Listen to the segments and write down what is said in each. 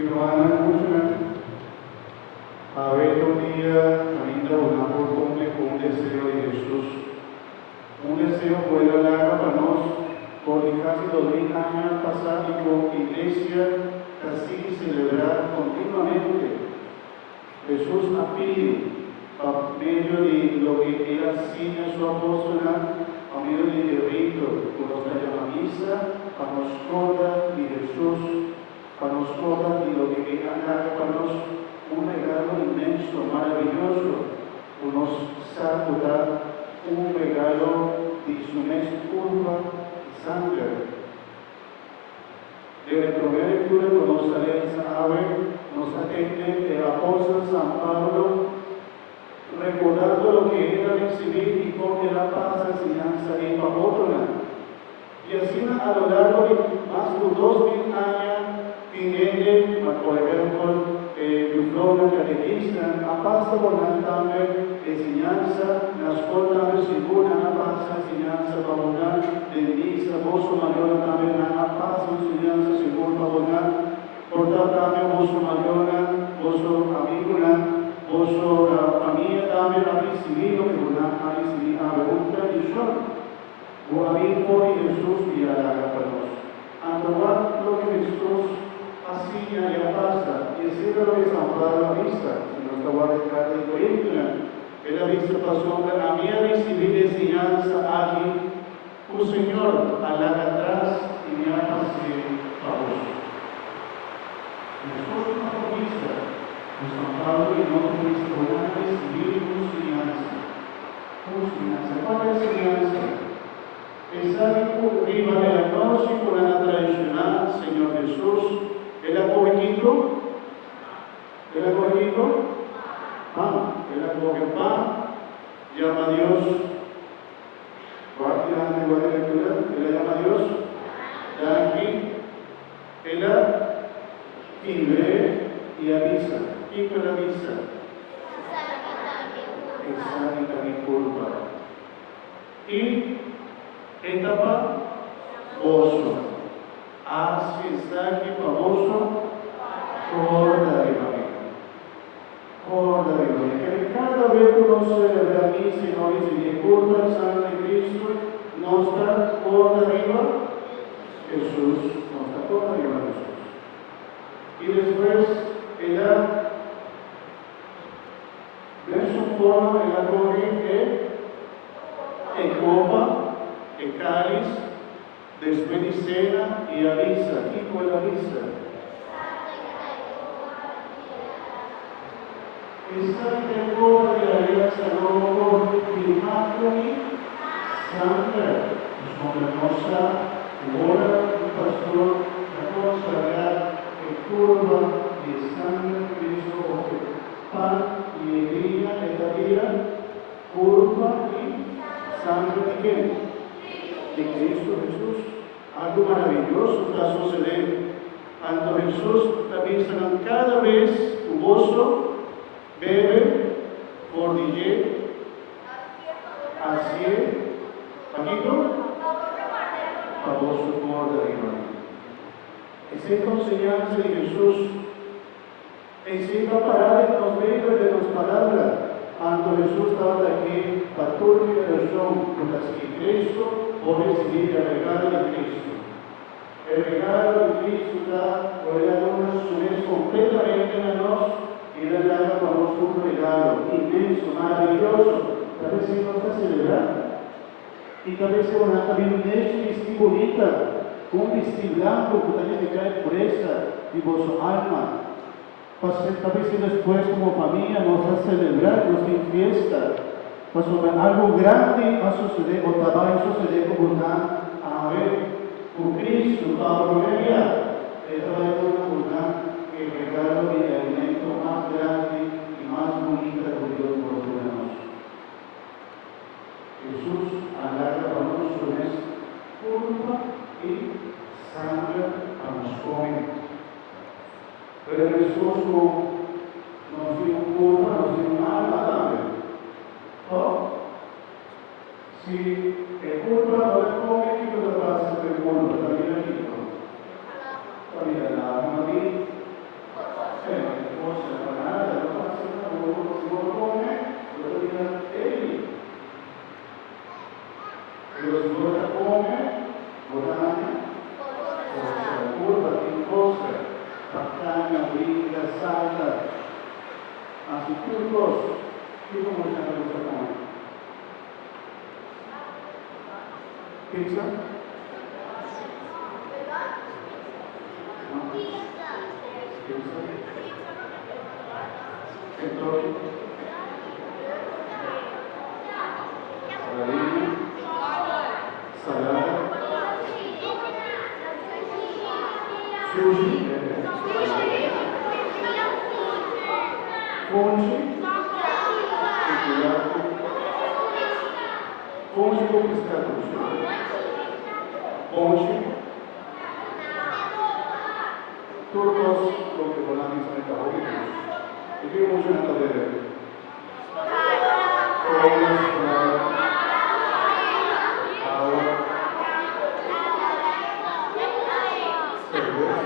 Hermana, a ver un día ainda una costumbre con un deseo de Jesús. Un deseo buena larga para nosotros, porque casi 2000 años pasados y con iglesia casi celebrar continuamente. Jesús ha pedido, a medio de lo que él enseña a su apóstola, a medio de rito, por nuestra llama misa, para nos contar de Jesús, para nos contar de lo que él haga para nosotros, un regalo inmenso, maravilloso, nos saluda un regalo de su curva y sangre. De la primera lectura que nos sale en Ave, nos atiende el apóstol San Pablo, recordando lo que era recibir y con la paz, enseñanza y parábola. Y así a lo largo de más de 2000 años, tiene, por ejemplo, Duflona catequista, a pasta también enseñanza, las cortas según a pasta enseñanza parábola, de misa, vosso mayor también a pasta enseñanza según parábola, cortar también vosso mayor, vosso amígula, vosso familia también a recibir lo que a recibir a una tradición. O abrir por Jesús y a la perdón. A tomar lo que Jesús hacía y pasa, y decir lo que San Pablo la vista, si no estaba de cara de Corintia, él ha visto pasó a mí a recibir enseñanza aquí, un Señor a la atrás y me ha pasado a vos. Jesús no vista, San Pablo y no vista, van a recibir enseñanza. ¿Cuál es la enseñanza? Pensar por arriba de la noche con la tradicional, Señor Jesús, ¿Él ha cogido? ¿Él ha cogido? Pan. Él ha cogido pan, llama a Dios. ¿Guardia de lectura? Él llama a Dios. Ya aquí, Él timbre y avisa. ¿Quién que la avisa? Examina mi culpa. Y etapa oso. Haz mensaje famoso, corda de mamá. Corda de mamá. Que cada vez que uno celebra a mí, señores, y de culpa el sangre de Cristo, no está corda arriba, Jesús, no está corda arriba Jesús. Y después, ella, de su forma, ella corre en copa, en cáliz, después de cena y avisa. ¿Quién fue la avisa? Esta copa de la alianza no por imagen santa, es una hermosa hora un pastor, la cosa que curva de sangre de Cristo, pan y alegría en la vida, curva y sangre de quién? De Cristo Jesús. Algo maravilloso está sucediendo. Tanto Jesús también será cada vez jugoso, bebe, cordillera, así, Paquito, famoso por de arriba. Esta enseñanza de Jesús enseña a parar en los medios de las palabras. Cuando Jesús estaba aquí, para toda la generación, por así Cristo, por recibir el regalo de Cristo. El regalo de Cristo está rodeando una sumés completamente en nosotros y le da para nosotros un regalo inmenso, maravilloso. Tal vez se nos está celebrando. Y tal vez se van a también un vestido bonita, un vestido blanco que también te cae pureza y vuestra alma. Tal vez después como familia nos va a celebrar, nos va a fiesta. Algo grande va a suceder, o va a suceder como a ver, con Cristo, Pablo María. Esto va a ser el regalo y el alimento más grande y más bonito de Dios por nosotros. Jesús alarga para nosotros culpa y sangre a los jóvenes. Pero Jesús nos dio culpa, nos dio alma también. Si el culpa no es come, ¿qué te pasa con el culpa? También aquí, ¿no? También la María, turcos, ¿qué como se llama esta comida? ¿Pizza? No. ¿Pizza? Kentucky? Saladilla? Salada? Sushi? Fonte? Fonte com pescado. Ponte? Turcos con que volan en Santa Bárbara. ¿Y qué mucho en la cadera? Agua, cerveza.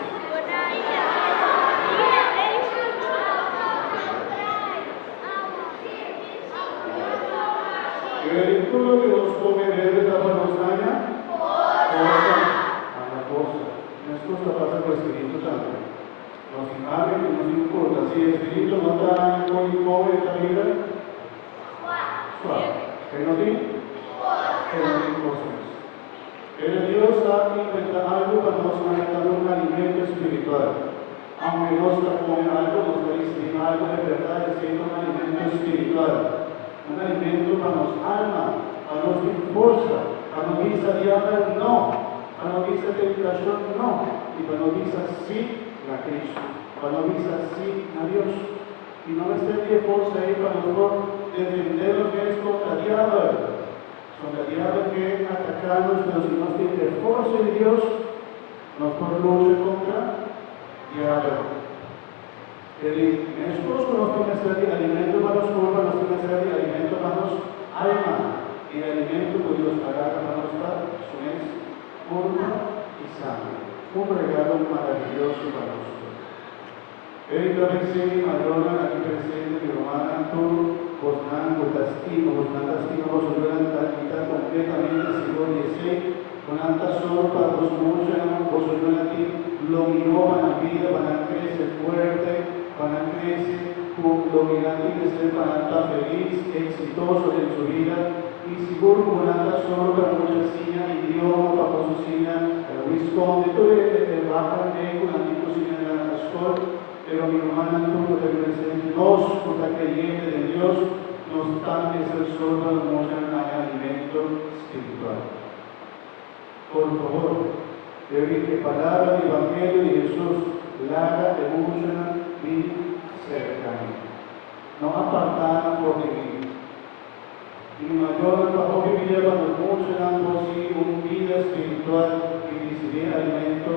Tú lo que nos come verde tapa nos daña, cosa a la cosa. Esto está pasando por Espíritu Santo. Nos invade y nos importa. Si el Espíritu no está con el come esta vida, suave. ¿Qué no tiene? ¿Qué no tiene cosas? El Dios ha inventado algo para nos manejar un alimento espiritual. Aunque no se come algo, nos va a decir algo de verdad, es un alimento espiritual. Un alimento para nos alma, para nos fuerza, para nos dice diablo no, para nos dice tentación no, y para nos dice sí a Cristo, para nos dice sí a Dios. Y no esté de fuerza ahí para nosotros defender los bienes contra el diablo. Contra el diablo que atacarnos, pero si no tiene fuerza de Dios, nos podemos luchar contra el diablo. Nosotros nos tiene que ser alimento para los cuerpos, nos tiene que ser alimento para los alma, y el alimento que Dios hará para nuestra es cuerpo y sangre. Un regalo maravilloso para nosotros. Erika Bexi, Madonna, aquí presente, mi hermana, tú, Bosnan, Botastima, vos ayudan completamente, siglo XVI, con tanta sopa, vos ayudan a ti, lo miró para la vida, para crecer fuerte, para crecer, dominante y ser para estar feliz, exitoso en su vida, y seguro con tanta sopa, mucha cocina, idioma, para cocina, Wisconsin, todo el baja con la cocina de la escuela, pero mi hermana, tú, nos, por la creyente de Dios, nos están ser solo nos dan alimento espiritual. Por favor, debe que palabra del Evangelio de Jesús la haga de mucha vida cercana. No apartar por mí. Y mayor trabajo que vida cuando muchos han posible una vida espiritual y decidir alimento,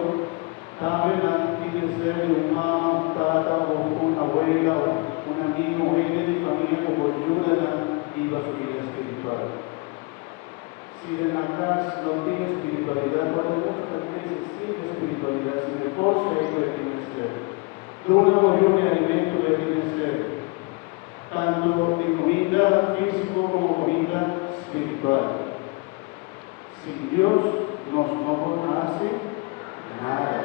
también tiene que ser de un mamá, un tata o una abuela o un amigo o gente de familia como ayuda y va a su vida espiritual. Si en la casa no tiene espiritualidad, podemos también decir espiritualidad, si me forza eso debe ser. De una volumen de alimento debe ser, tanto de comida física como comida espiritual. Sin Dios no hace nada.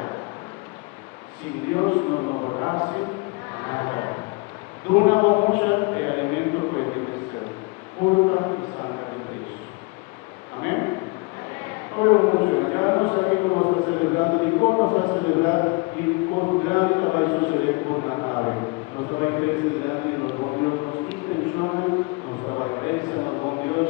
Sin Dios no hace nada. De una mucha de alimento puede ser pura y santa de Cristo. Amén. Ahora mucho, ya no sé cómo está celebrando ni cómo está celebrando y con grande trabajo sucede con la nave. Nuestra iglesia grande, los buen Dios nos intenciona, nuestra iglesia, los buen Dios